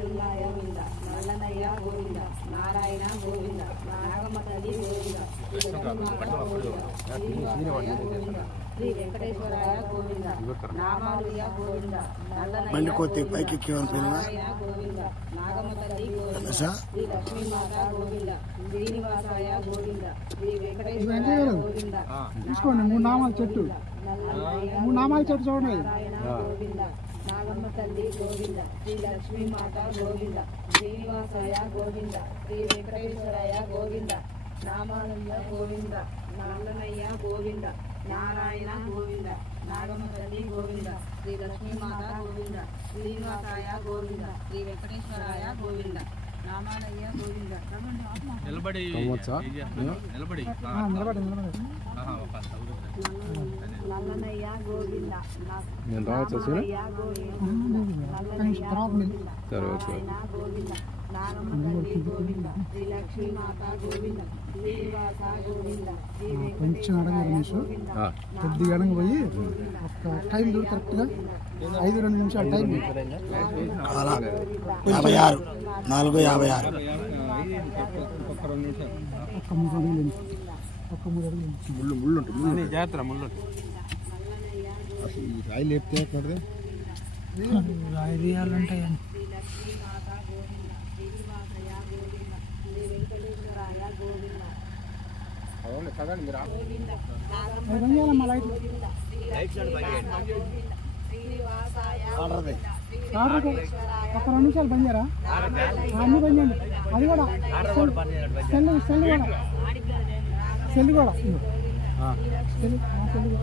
నాలుగులాయ గోవింద నల్లనయ్య గోవింద నారాయణ గోవింద నాగమ్మ తల్లి గోవింద శ్రీ లక్ష్మీమాత గోవింద శ్రీనివాసయ్య గోవింద శ్రీ వెంకటేశ్వరాయ గోవింద నామాలుయ గోవింద నల్లనయ్య బండి కొద్ది పైకి నారాయణ గోవింద నాగమ్మ తల్లి గోవింద శ్రీ లక్ష్మీమాత గోవింద శ్రీనివాసాయ గోవింద శ్రీ వెంకటేశ్వరాయ గోవింద తీసుకోండి మూడు నామాల చెట్టు. మూడు నామాల చెట్టు చూడండి. నారాయణ గోవింద నాగమ్మ తల్లి గోవింద శ్రీ లక్ష్మీమాత గోవింద శ్రీనివాసాయ గోవింద శ్రీ వెంకటేశ్వరాయ గోవింద నామాలయ్య గోవింద నల్లనయ్య గోవింద నారాయణ గోవింద నాగమ్మ తల్లి గోవింద శ్రీ లక్ష్మీమాత గోవింద శ్రీనివాసాయ గోవింద శ్రీ వెంకటేశ్వరాయ గోవింద నామాలయ్య గోవింద. నిలబడి నిలబడి. ఆ, నిలబడి నేను రావచ్చా సరే కొంచెం అడగారు మీకు కొద్దిగా అడగ పోయి ఒక టైం కరెక్ట్గా ఐదు రెండు టైం యాభై ఆరు నాలుగు యాభై ఆరు ఒక్క మూడు అడుగులు ఒక్క మూడు అడుగులు ముళ్ళు ముళ్ళు జాతర ముళ్ళు ఈ రాయి లేపితే ఎక్కడది రాయి తీయాలంటే ఒక్క రెండు. నిమిషాలు బంద్ చేయరా అన్నీ బంద్ చేయండి అది కూడా సెల్ సెల్ కూడా సెల్ కూడా సెల్ సెల్ కూడా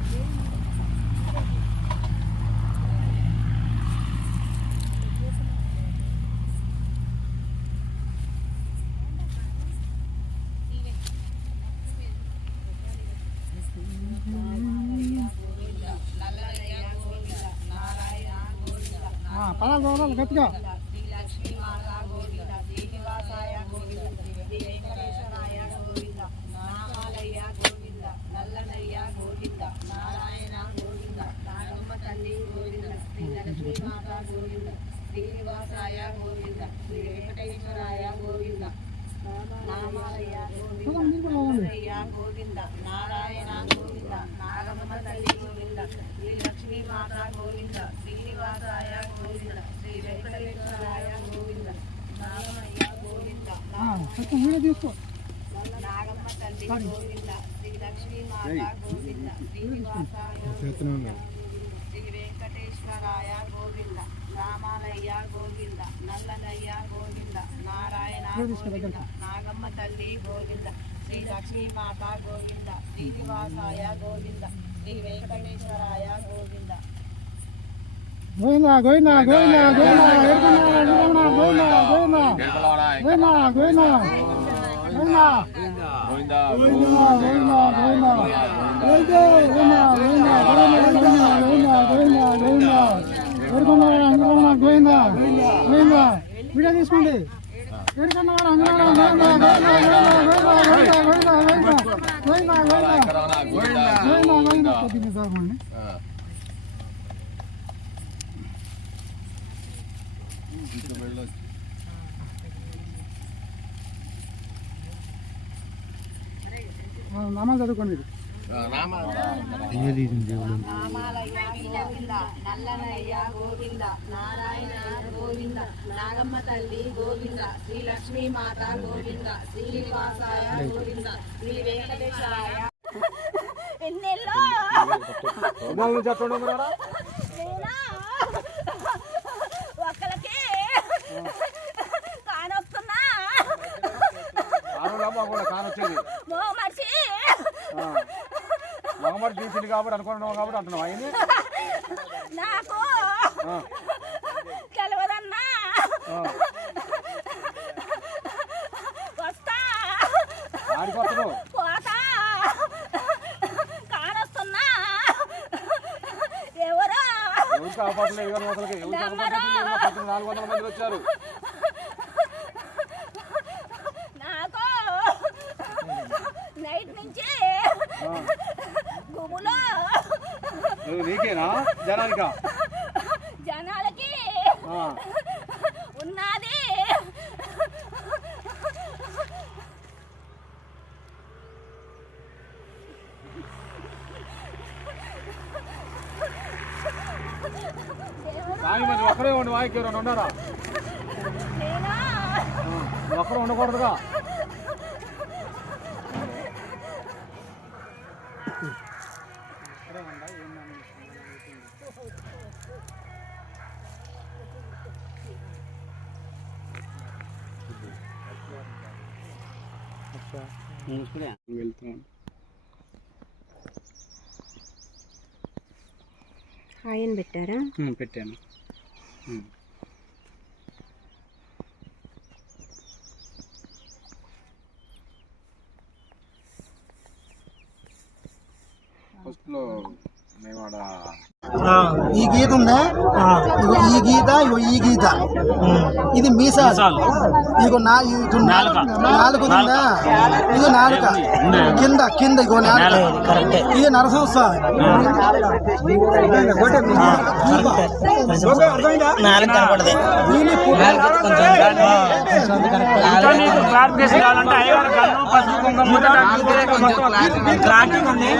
పదాలు చదవాలి గట్టిగా. శ్రీ గోవింద శ్రీనివాసాయ గోవింద శ్రీ వెంకటేశ్వరాయ గోవింద నామాలయ్య గోవింద గోవింద నారాయణ గోవింద నాగమ్మ తల్లి గోవింద శ్రీ లక్ష్మీమాత గోవింద శ్రీనివాసాయ వీడియో తీసుకో నాగమ్మ తల్లి గోవింద శ్రీ లక్ష్మీమాత గోవింద శ్రీనివాసాయ శ్రీ వెంకటేశ్వరాయ గోవింద రామాలయ్య గోవింద నల్లనయ్య గోవింద నారాయణ గోవింద నాగమ్మ తల్లి గోవింద శ్రీ లక్ష్మీమాత గోవింద శ్రీనివాసాయ గోవింద శ్రీ వెంకటేశ్వరాయ గోవింద. గోవిందా గోవిందా గోవిందా గోవిందా ఎడుకున్నా గోవిందా గోవిందా గోవిందా గోవిందా గోవిందా గోవిందా గోవిందా గోవిందా గోవిందా గోవిందా గోవిందా గోవిందా గోవిందా గోవిందా ఎడుకున్నా అంగరమణ గోవిందా గోవిందా వీడియో తీసుకోండి ఎడుకున్నా అంగరమణ గోవిందా గోవిందా గోవిందా గోవిందా గోవిందా గోవిందా గోవిందా గోవిందా గోవిందా కొద్దిగా సాగండి నామాలు చదువుకోండి. మీరు నల్లనయ్య గోవింద నారాయణ గోవింద నాగమ్మ తల్లి గోవింద శ్రీ లక్ష్మీ మాత గోవింద శ్రీనివాసాయ గోవింద శ్రీ వెంకటేశ్వరాయ ఎన్నెల్లో నేనా మగమడి తీసింది కాబట్టి అనుకున్నావు కాబట్టి అంటున్నావు. అయింది? నాకు కలవదన్నా వస్తా. ఆడిపోతున్నావు? పోతా. కానొస్తున్నా. ఎవరో? ఎవరు కాపాడలేదు ఎవరి మొదలకి ఎవరు కాపాడలేదు నాలుగు వందల మంది వచ్చారు. నీకేనా? జనానికా? జనాలకి. ఉన్నది. సాయి మరి ఒక్కడే ఉండి వాయికి ఎవరైనా ఉన్నారా? నేనా? నువ్వు ఒక్కడే ఉండకూడదుగా ఆయన పెట్టారా? పెట్టాను. ఈ గీత ఉందా? ఇగో ఈ గీత ఇగో ఈ గీత. ఇది మీసాలు. ఇగో నా ఇగో నాలుగు ఉందా? ఇది నాలుక. కింద కింద ఇగో నాలుక. ఇది మొత్తం క్లారిటీ ఉంది.